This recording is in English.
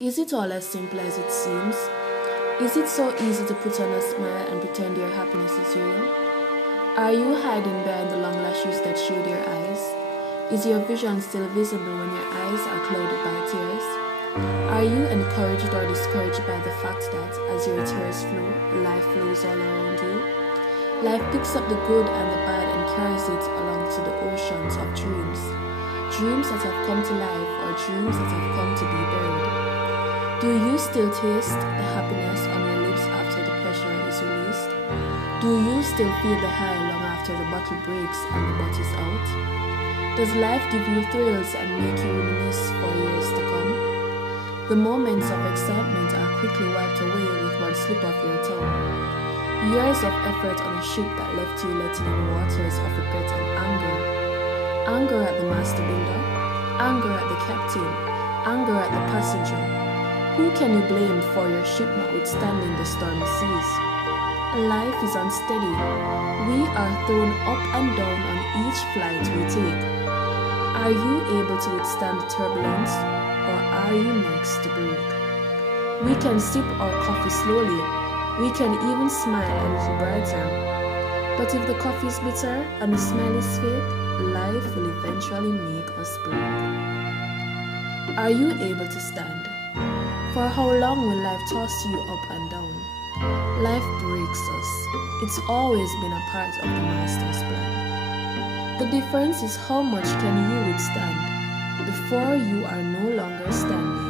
Is it all as simple as it seems? Is it so easy to put on a smile and pretend your happiness is real? Are you hiding behind the long lashes that shield your eyes? Is your vision still visible when your eyes are clouded by tears? Are you encouraged or discouraged by the fact that as your tears flow, life flows all around you? Life picks up the good and the bad and carries it along to the oceans of dreams. Dreams that have come to life or dreams that have come to be buried. Do you still taste the happiness on your lips after the pressure is released? Do you still feel the high long after the bottle breaks and the butt is out? Does life give you thrills and make you reminisce for years to come? The moments of excitement are quickly wiped away with one slip of your tongue. Years of effort on a ship that left you letting in waters of regret and anger. Anger at the master builder, anger at the captain, anger at the passenger. Who can you blame for your ship notwithstanding the stormy seas? Life is unsteady. We are thrown up and down on each flight we take. Are you able to withstand the turbulence, or are you next to break? We can sip our coffee slowly. We can even smile a little brighter. But if the coffee is bitter and the smile is fake, life will eventually make us break. Are you able to stand? For how long will life toss you up and down? Life breaks us. It's always been a part of the Master's plan. The difference is how much can you withstand before you are no longer standing.